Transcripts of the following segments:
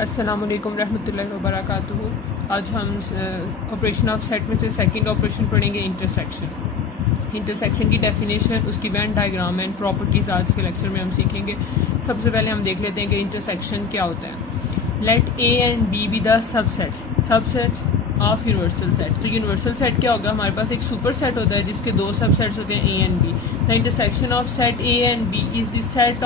अस्सलाम वालेकुम रहमतुल्लाहि व बरकातुहू। आज हम ऑपरेशन ऑफ सेट में से सेकंड ऑपरेशन पढ़ेंगे इंटरसेक्शन। इंटरसेक्शन की डेफिनेशन, उसकी वेन डायग्राम एंड प्रॉपर्टीज़ आज के लेक्चर में हम सीखेंगे। सबसे पहले हम देख लेते हैं कि इंटरसेक्शन क्या होता है। Let A and B be the subset of universal set. तो यूनिवर्सल सेट क्या होगा? हमारे पास एक सुपर सेट होता है जिसके दो सबसेट्स होते हैं A and B. The intersection of set A and B is the set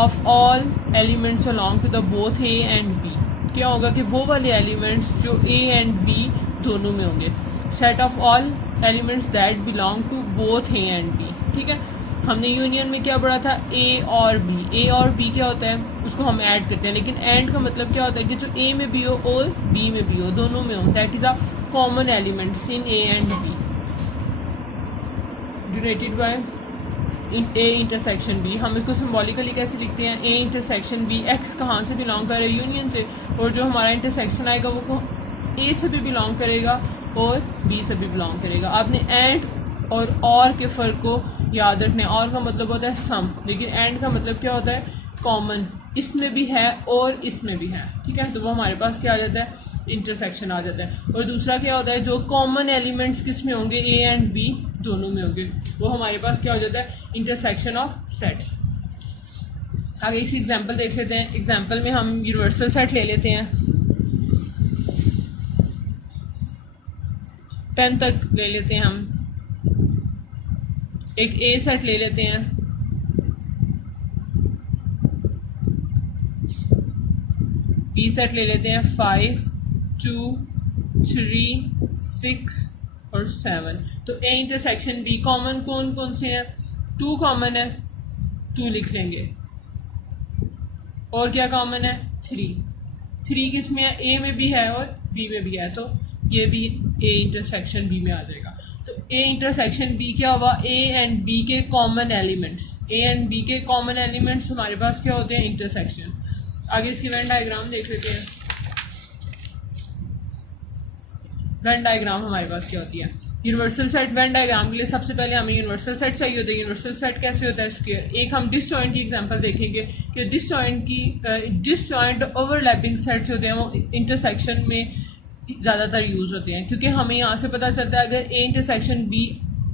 of all elements along to the both A and B। क्या होगा कि वो वाले एलिमेंट्स जो A and B दोनों में होंगे। Set of all elements that belong to both A and B। ठीक है, हमने यूनियन में क्या पढ़ा था? A और B। A और B क्या होता है? उसको हम ऐड करते हैं, लेकिन ऐड का मतलब क्या होता है कि जो A में भी हो और B में भी हो, दोनों में हो। That is a common elements in A and B denoted by A intersection B. हम इसको सिम्बॉलिकली कैसे लिखते हैं? A intersection B. एक्स कहाँ से बिलोंग कर रहा है? यूनियन से। और जो हमारा इंटरसेक्शन आएगा वो ए से भी बिलोंग करेगा और बी से भी बिलोंग करेगा। आपने एंड और के फ़र्क को याद रखना है। और का मतलब होता है सम, लेकिन एंड का मतलब क्या होता है? कॉमन। इसमें भी है और इसमें भी है। ठीक है, तो वो हमारे पास क्या आ जाता है? इंटरसेक्शन आ जाता है। और दूसरा क्या होता है? जो कॉमन एलिमेंट्स किस में होंगे? ए एंड बी दोनों में होंगे, वो हमारे पास क्या हो जाता है? Intersection of sets. आगे एक एग्जांपल देख लेते हैं। एग्जांपल में हम यूनिवर्सल सेट ले लेते हैं, 10 तक ले लेते हैं। हम एक ए सेट ले लेते हैं, बी सेट ले लेते हैं 5, 2, 3, 6 और 7। तो ए इंटरसेक्शन बी कॉमन कौन कौन से हैं? 2 कॉमन है, 2 लिख लेंगे। और क्या कॉमन है? 3 किस में है? ए में भी है और बी में भी है, तो ये भी ए इंटरसेक्शन बी में आ जाएगा। तो ए इंटरसेक्शन बी क्या हुआ? ए एंड बी के common elements. A and B के कॉमन एलिमेंट्स हमारे पास क्या होते हैं? इंटरसेक्शन। आगे इसकी वेन डायग्राम देख लेते हैं। वेन डायग्राम हमारे पास क्या होती है? यूनिवर्सल सेट वेन डायग्राम के लिए सबसे पहले हमें यूनिवर्सल सेट चाहिए होता है। यूनिवर्सल सेट कैसे होता है? स्क्वायर। एक हम डिसजॉइंट की एग्जांपल देखेंगे कि डिसजॉइंट ओवरलैपिंग सेट्स होते हैं, वो इंटरसेक्शन में ज़्यादातर यूज़ होते हैं, क्योंकि हमें यहाँ से पता चलता है अगर ए इंटरसेक्शन बी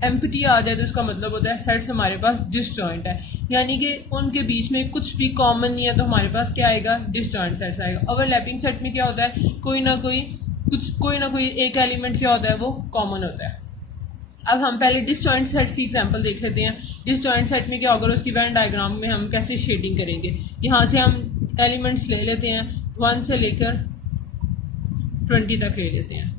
एम्प्टी आ जाए तो उसका मतलब होता है सेट्स हमारे पास डिसजॉइंट है, यानी कि उनके बीच में कुछ भी कॉमन नहीं है, तो हमारे पास क्या आएगा? डिसजॉइंट सेट्स आएगा। ओवरलैपिंग सेट में क्या होता है? कोई ना कोई एक एलिमेंट क्या होता है? वो कॉमन होता है। अब हम पहले डिसजॉइंट सेट्स की एग्जांपल देख लेते हैं। डिसजॉइंट सेट में क्या होगा? उसकी वेन डायग्राम में हम कैसे शेडिंग करेंगे। यहाँ से हम एलिमेंट्स ले लेते हैं, 1 से लेकर 20 तक ले लेते हैं।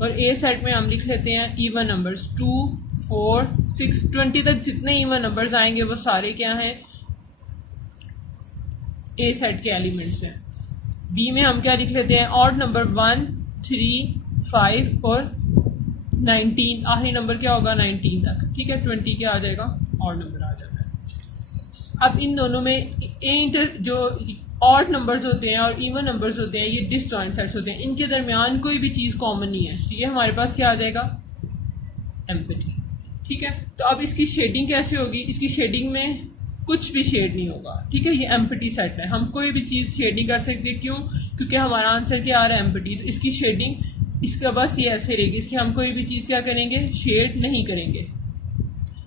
और ए सेट में हम लिख लेते हैं इवन नंबर्स, 2, 4, 6, 20 तक जितने इवन नंबर्स आएंगे वो सारे क्या हैं? ए सेट के एलिमेंट्स हैं। बी में हम क्या लिख लेते हैं? ऑड नंबर 1, 3, 5 और 19। आखिरी नंबर क्या होगा? 19 तक। ठीक है, 20 क्या आ जाएगा? ऑड नंबर आ जाता है। अब इन दोनों में जो ऑड नंबर्स होते हैं और इवन नंबर्स होते हैं, ये डिसजॉइंट सेट्स होते हैं। इनके दरमियान कोई भी चीज़ कॉमन नहीं है, तो ये हमारे पास क्या आ जाएगा? एम्प्टी। ठीक है, तो अब इसकी शेडिंग कैसे होगी? इसकी शेडिंग में कुछ भी शेड नहीं होगा। ठीक है, ये एम्प्टी सेट है, हम कोई भी चीज़ शेडिंग कर सकते हैं। क्यों? क्योंकि हमारा आंसर क्या आ रहा है? एम्प्टी। तो इसकी शेडिंग इसका बस ये ऐसे रहेगी, इसकी हम कोई भी चीज़ क्या करेंगे? शेड नहीं करेंगे।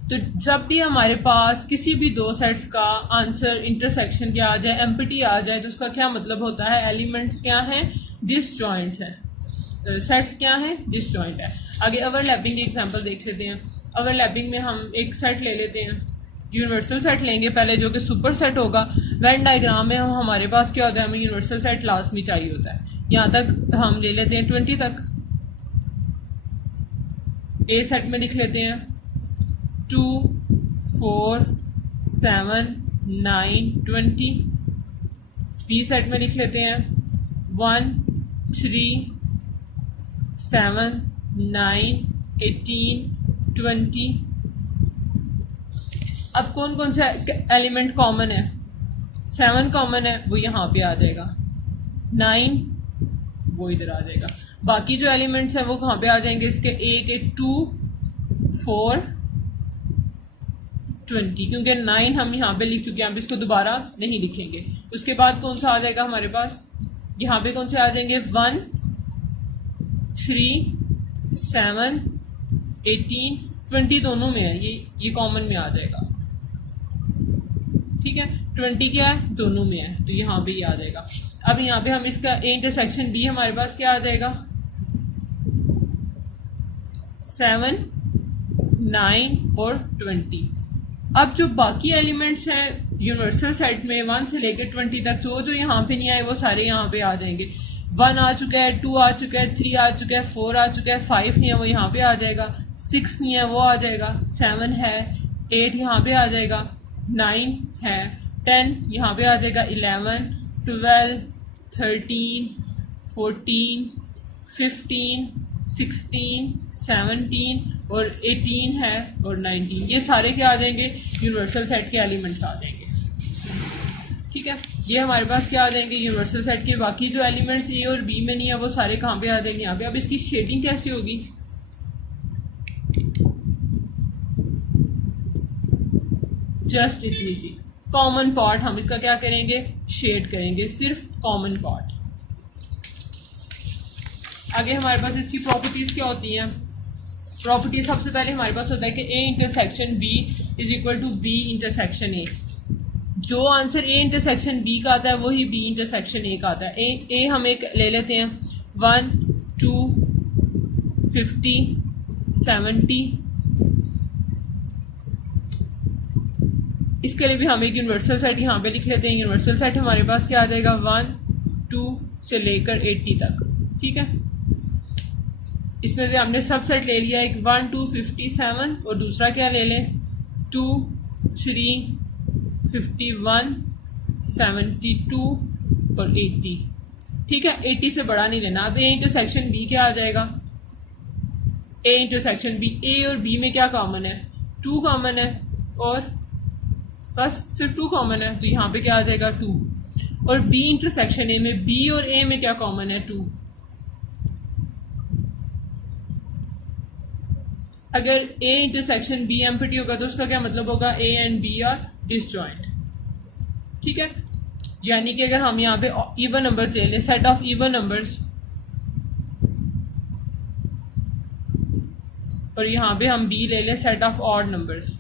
तो जब भी हमारे पास किसी भी दो सेट्स का आंसर इंटरसेक्शन क्या आ जाए? एम्प्टी आ जाए, तो उसका क्या मतलब होता है? एलिमेंट्स क्या हैं? डिसजॉइंट हैं। सेट्स क्या हैं? डिसजॉइंट है। आगे ओवरलैपिंग की एग्जांपल देख लेते हैं। ओवरलैपिंग में हम एक सेट ले लेते हैं, यूनिवर्सल सेट लेंगे पहले, जो कि सुपर सेट होगा। वेन डायग्राम में हमारे पास क्या होता है? हमें यूनिवर्सल सेट लास्ट में चाहिए होता है। यहाँ तक हम ले लेते हैं 20 तक। ए सेट में लिख लेते हैं 2, 4, 7, 9, 20। बी सेट में लिख लेते हैं 1, 3, 7, 9, 18, 20। अब कौन कौन सा एलिमेंट कॉमन है? 7 कॉमन है, वो यहाँ पे आ जाएगा। 9 वो इधर आ जाएगा। बाकी जो एलिमेंट्स हैं वो कहाँ पे आ जाएंगे? इसके 1, 2, 4 20, क्योंकि 9 हम यहाँ पे लिख चुके हैं, हम इसको दोबारा नहीं लिखेंगे। उसके बाद कौन सा आ जाएगा हमारे पास, यहाँ पे कौन से आ जाएंगे 1 3 7 18 20 दोनों में है, ये कॉमन में आ जाएगा। ठीक है, 20 क्या है, दोनों में है, तो यहाँ पे ये आ जाएगा। अब यहाँ पे हम इसका ए इंटरसेक्शन बी हमारे पास क्या आ जाएगा 7 9 और 20। अब जो बाकी एलिमेंट्स हैं यूनिवर्सल सेट में 1 से लेकर 20 तक, जो यहाँ पे नहीं आए वो सारे यहाँ पे आ जाएंगे। 1 आ चुका है, 2 आ चुका है, 3 आ चुका है, 4 आ चुका है, 5 नहीं है वो यहाँ पे आ जाएगा, 6 नहीं है वो आ जाएगा, 7 है, 8 यहाँ पे आ जाएगा, 9 है, 10 यहाँ पे आ जाएगा, 11 12 13 14 15 16 17 और 18 है और 19, ये सारे क्या आ जाएंगे यूनिवर्सल सेट के एलिमेंट्स आ जाएंगे। ठीक है, ये हमारे पास क्या आ जाएंगे यूनिवर्सल सेट के। बाकी जो एलिमेंट्स ए और बी में नहीं है वो सारे कहाँ पे आ जाएंगे, यहाँ पे। अब इसकी शेडिंग कैसे होगी, जस्ट इतनी सी कॉमन पार्ट हम इसका क्या करेंगे, शेड करेंगे, सिर्फ कॉमन पार्ट। आगे हमारे पास इसकी प्रॉपर्टीज क्या होती हैं। प्रॉपर्टीज सबसे पहले हमारे पास होता है कि A intersection B is equal to B intersection A. जो आंसर ए इंटरसेक्शन बी का आता है वही बी इंटरसेक्शन ए का आता है। ए हम एक ले लेते हैं 1 2 50 70। इसके लिए भी हम एक यूनिवर्सल सेट यहाँ पे लिख लेते हैं। यूनिवर्सल सेट हमारे पास क्या आ जाएगा 1 2 से लेकर 80 तक। ठीक है, इसमें भी हमने सब सेट ले लिया, एक 1 2 57 और दूसरा क्या ले लें 2 3 51 72 और 80। ठीक है, 80 से बड़ा नहीं लेना। अब ए इंटरसेक्शन बी क्या आ जाएगा, ए इंटरसेक्शन बी, ए और बी में क्या कॉमन है, 2 कॉमन है और बस सिर्फ 2 कॉमन है, तो यहाँ पे क्या आ जाएगा 2। और बी इंटरसेक्शन ए में, बी और ए में क्या कॉमन है 2। अगर ए इंटरसेक्शन बी एम्प्टी होगा तो उसका क्या मतलब होगा, A and B are disjoint. ठीक है, यानी कि अगर हम यहाँ पे इवन नंबर्स ले लें, सेट ऑफ इवन नंबर्स, और यहाँ पे हम बी ले लें set of odd numbers,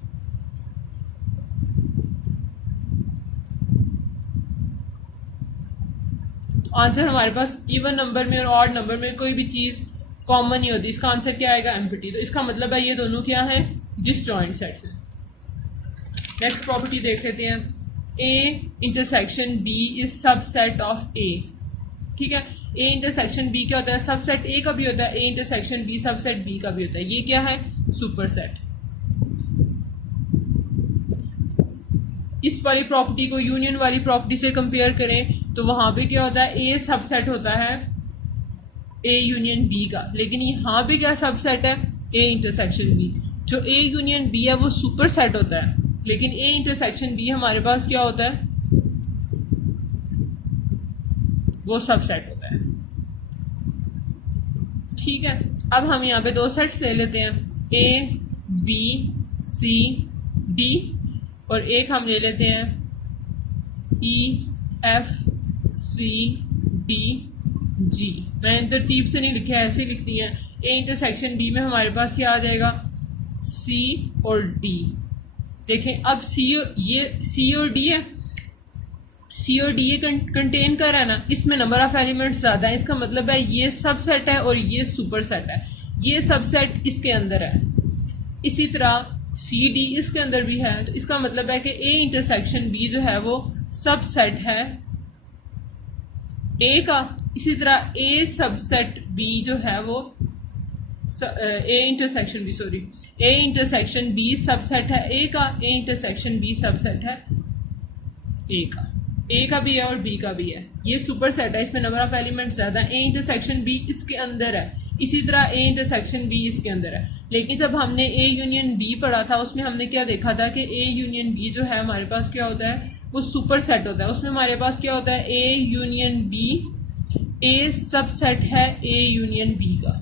answer हमारे पास इवन नंबर में और ऑड नंबर में कोई भी चीज़ कॉमन नहीं होती, इसका आंसर क्या आएगा एम्प्टी। तो इसका मतलब है ये दोनों क्या है, डिसजॉइंट सेट्स हैं। नेक्स्ट प्रॉपर्टी देख लेते हैं, A intersection B is subset of A. ठीक है, ए इंटरसेक्शन बी क्या होता है, सबसेट ए का भी होता है, A intersection B subset B का भी होता है। ये क्या है, सुपर सेट। इस वाली प्रॉपर्टी को यूनियन वाली प्रॉपर्टी से कंपेयर करें तो वहां पे क्या होता है, ए सबसेट होता है ए यूनियन बी का, लेकिन यहाँ पे क्या सबसेट है, ए इंटरसेक्शन बी। जो ए यूनियन बी है वो सुपर सेट होता है, लेकिन ए इंटरसेक्शन बी हमारे पास क्या होता है, वो सबसेट होता है। ठीक है, अब हम यहाँ पे 2 सेट्स ले लेते हैं, ए बी सी डी, और एक हम ले लेते हैं E F C D G. मैंने तरतीब से नहीं लिखा है, ऐसे लिखती हैं। ए इंटरसेक्शन बी में हमारे पास क्या आ जाएगा, सी और डी। देखें अब ये सी और डी है, सी और डी ये कंटेन कर रहा है ना, इसमें नंबर ऑफ एलिमेंट्स ज़्यादा है, इसका मतलब है ये सबसेट है और ये सुपर सेट है। ये सबसेट इसके अंदर है, इसी तरह सी डी इसके अंदर भी है, तो इसका मतलब है कि ए इंटरसेक्शन बी जो है वो सबसेट है ए का। इसी तरह ए सबसेट बी जो है वो ए इंटरसेक्शन बी सबसेट है ए का, ए इंटरसेक्शन बी सबसेट है ए का। ए का भी है और बी का भी है, ये सुपर सेट है, इसमें नंबर ऑफ एलिमेंट्स ज़्यादा है। ए इंटरसेक्शन बी इसके अंदर है, इसी तरह ए इंटरसेक्शन बी इसके अंदर है। लेकिन जब हमने ए यूनियन बी पढ़ा था उसमें हमने क्या देखा था कि ए यूनियन बी जो है हमारे पास क्या होता है, वो सुपर सेट होता है। उसमें हमारे पास क्या होता है, A union B, A subset है ए यूनियन बी का।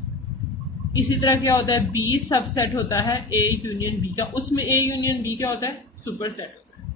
इसी तरह क्या होता है, बी सबसेट होता है ए यूनियन बी का, उसमें ए यूनियन बी क्या होता है, सुपर सेट होता है।